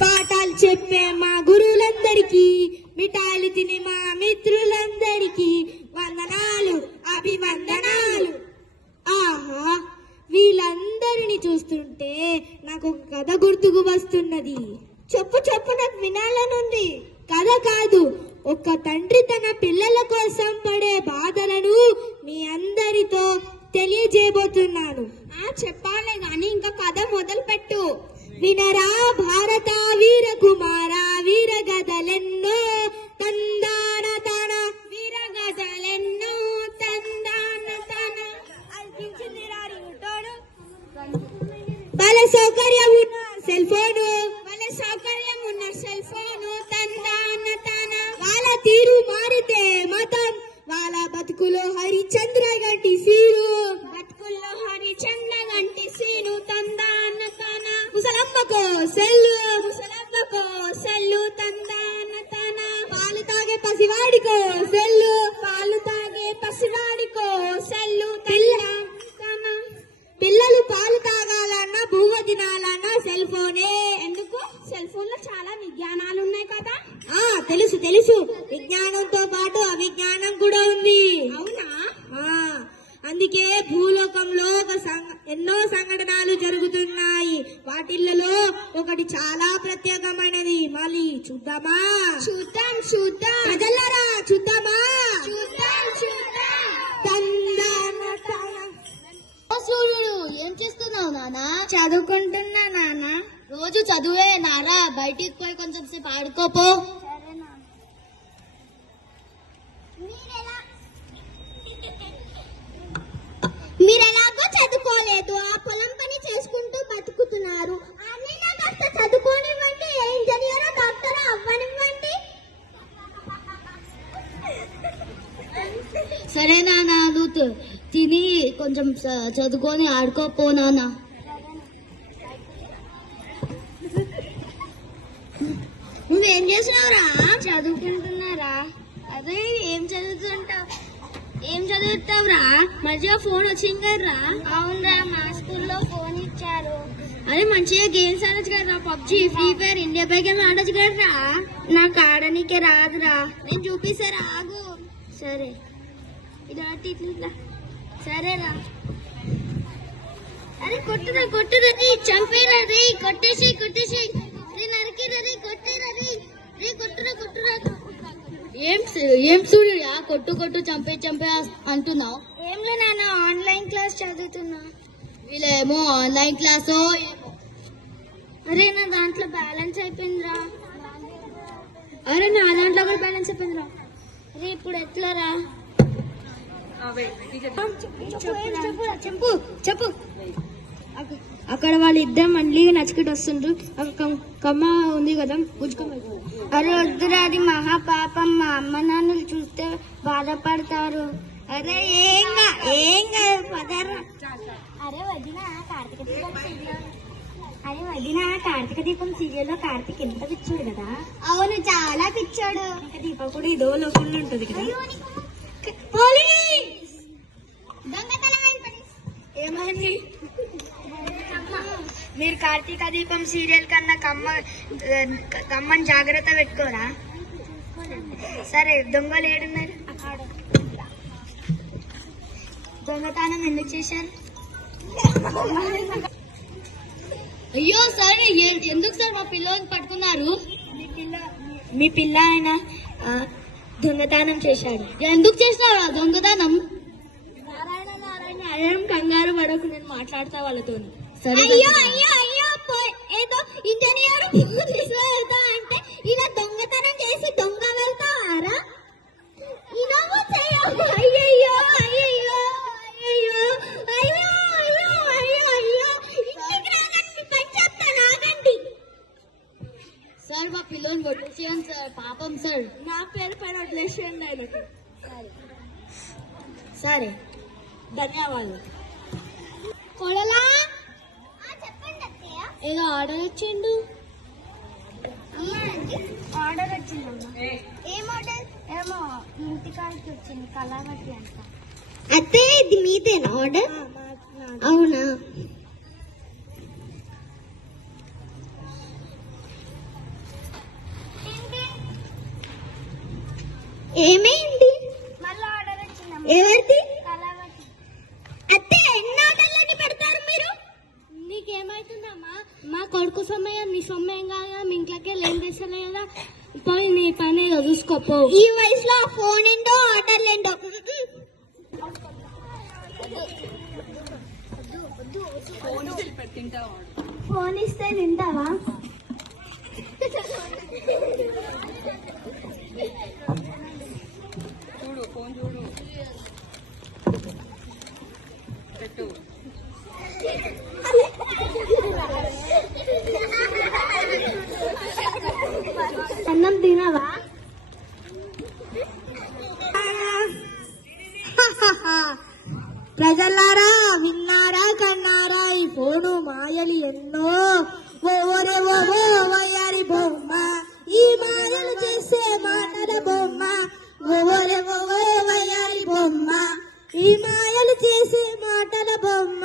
పాఠాలు చెప్పే మా గురువులందరికీ, మిఠాయిలు తినే మా మిత్రులందరికీ వందనాలు, అభివందనాలు. ఆహా, వీళ్ళందరినీ చూస్తుంటే నాకు ఒక కథ గుర్తుకు వస్తున్నది. చెప్పు చెప్పు, నాకు వినాలనుంది. కథ కాదు, ఒక తండ్రి తన పిల్లల కోసం పడే బాధలను మీ అందరితో తెలియజేయబోతున్నాను. చెప్పాలే గాని ఇంకా కథ మొదలు పెట్టు. వినరా భారత వీర కుమార, వీర గదలెన్నో తందాన తన, వీర గదలెన్నో తందాన తన. వాళ్ళ సౌకర్యం ఉన్న సెల్ ఫోను, వాళ్ళ సౌకర్యం ఉన్న సెల్ ఫోను తందాన తన. వాళ్ళ తీరు మారితే మతం, వాళ్ళ బతుకులో హరిచంద్ర గంటి సీరు, బతుకుల్లో హరిచంద్ర గంటి సీను తందాన తన. ముసలమ్మకో సెల్లు, ముసలమ్మకో సెల్లు తందాన తన. పాలు తాగే పసివాడికో సెల్లు, పాలు తాగే పసివాడికో సెల్లు తందాన తన. పిల్లలు పాలు తాగాలన్నా బువ్వ తినాలన్నా సెల్ ఫోనే. ఎందుకు? సెల్ ఫోన్ లో చాలా విజ్ఞానాలు ఉన్నాయి కదా. తెలుసు తెలుసు, విజ్ఞానంతో పాటు అవిజ్ఞానం కూడా ఉంది. అవునా? అందుకే భూలోకంలో ఎన్నో సంఘటనలు జరుగుతున్నాయి. వాటిల్లో ఒకటి చాలా ప్రత్యేకమైనది. మళ్ళీ చూద్దామా? చూద్దాం చూద్దాం. ప్రజలారా చూద్దామా? చూద్దాం చూద్దాం. సూర్యుడు, ఏం చేస్తున్నావు నాన్న? చదువుకుంటున్నా నాన్న. రోజు చదువే నారా, బయటికి పోయి కొంచెం సేపు ఆడుకోపో. మీరెలాగో చదువుకోలేదు, ఆ పొలం పని చేసుకుంటూ బతుకుతున్నారు. అన్నయ్య కాస్త చదువుకోనివ్వండి, ఇంజనీరో డాక్టర్ అవ్వనివ్వండి. సరే నాన్న, నువ్వు తిని కొంచెం చదువుకొని ఆడుకోపో నాన్న. నువ్వేం చేస్తున్నావురా? చదువుకుంటున్నారా? అదే, ఏం చదువుతావురా? మంచిగా ఫోన్ వచ్చింది కదరా? అవునరా, మా స్కూల్లో ఫోన్ ఇచ్చారు. అదే మంచిగా గేమ్స్ ఆడొచ్చు కదరా, PUBG, free fire, India by game ఆడొచ్చు కదరా? నాకు ఆడనీకే రాదురా. నేను చూపిస్తారా, ఆగు. సరే, ఇట్లా ఇట్లా. సరేరా. అరే కొట్టురా కొట్టురా, చంపేరా రే, కొట్టేసి రే, నరికిరా రే, కొట్టేరా రే, కొట్టురా కొట్టురా. ఏం సూర్యుడా, కొట్టు చంపే అంటున్నావు? ఏంలే నాన్న, ఆన్లైన్ క్లాస్ చదువుతున్నా. వీళ్ళేమో ఆన్లైన్ క్లాసో ఏమో. అరే, నా దాంట్లో బ్యాలెన్స్ అయిపోయిందిరా. అరే, నా దాంట్లో కూడా బ్యాలెన్స్ అయిపోయిందిరా. అరే, ఇప్పుడు ఎట్లారా? చెప్పు. అక్కడ వాళ్ళిద్దరు మళ్ళీ నచ్చుకుంటూ వస్తుండ్రు. కమ్మ ఉంది కదా, గుంజుకోమని. అరే వద్దురా, అది మహాపాపం. మా అమ్మ నాన్నలు చూస్తే బాధపడతారు. అరే ఏం కాదు, పదరా. అరే వదిన, కార్తీక దీపం సీరియల్లో కార్తీక్ ఎంత పిచ్చాడు కదా. అవును, చాలా పిచ్చాడు. ఇంకా దీపం కూడా ఇదో లోపల ఉంటది కదా. ఏమైంది? మీరు కార్తీక దీపం సీరియల్ కన్నా కమ్మని జాగ్రత్త పెట్టుకోరా? సరే, దొంగలు ఏడున్నారు? దొంగతనం ఎందుకు చేశారు? అయ్యో సార్, ఎందుకు సార్ మా పిల్లల్ని పట్టుకున్నారు? మీ పిల్ల ఆయన దొంగతనం చేశాడు. ఎందుకు చేసినారు ఆ దొంగతనం? నారాయణ కంగారు పడకు, నేను మాట్లాడతా వాళ్ళతో. అయ్యో ఏదో ఇంజనీర్ అంటే ఇలా దొంగతనం చేసి దొంగ వెళ్తారా? సార్, మా పిల్లల్ని వదిలేసేయండి సార్, పాపం సార్. నా పేరు పైన వదిలేసేయండి ఆయనకు. సరే, ధన్యవాదాలు. కొడలా ఏదో ఆర్డర్ వచ్చిండు. ఆర్డర్ వచ్చిందమ్మా. ఏం ఆర్డర్? ఏమో ఇంటికాడికి వచ్చింది, కళావతి అంట. అత్తే, ఇది మీదేనా ఆర్డర్? అవునా? ఏమైంది? మళ్ళీ ఆర్డర్ వచ్చిందమ్మా. ఎవరిది? కళావతి. అత్తే ఎన్ని ఆర్డర్లని పెడతారు మీరు? నీకేమైతుందమ్మా? మా కొడుకు సమయం నీ సమయం కాదా? మీ ఇంట్లోకి ఏం చేస్తలే కదా, పోయి నీ పని చూసుకోపో. ఈ వయసులో ఫోన్ ఏంటో ఆర్డర్లు ఏంటో. ఫోన్ ఇస్తే తింటావా? చూడు ఫోన్ చూడు పెట్టు. అన్నం తినవా? ప్రజలారా విన్నారా కన్నారా ఈ ఫోను మాయలు ఎన్నో. ఓరే ఓ వయ్యారి బొమ్మ, ఈ మాయలు చేసే మాటల బొమ్మ. ఓరే ఓ వయ్యారి బొమ్మ, ఈ మాయలు చేసే మాటల బొమ్మ.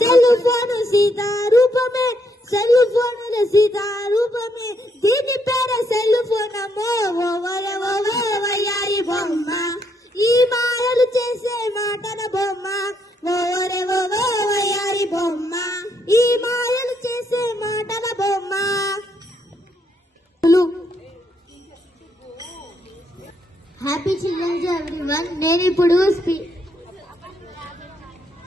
సెల్ ఫోను సీతా రూపమే, సెల్ ఫోను సీతా రూపమే, దీని పేర సెల్ ఫోన్ అమ్మో. ఓరే ఓ వయ్యారి బొమ్మ, ఈ మాయలు చేసే మాటల బొమ్మ. ఓరే ఓ వయ్యారి బొమ్మ, ఈ మాయలు చేసే మాటల బొమ్మ. Happy children's day everyone.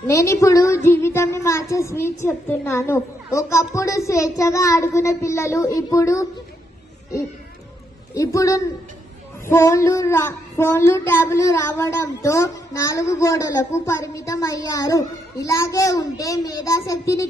నేనిప్పుడు జీవితాన్ని మార్చే స్పీచ్ చెప్తున్నాను. ఒకప్పుడు స్వేచ్ఛగా ఆడుకునే పిల్లలు ఇప్పుడు ఫోన్లు ట్యాబ్లు రావడంతో 4 గోడలకు పరిమితం అయ్యారు. ఇలాగే ఉంటే మేధాశక్తిని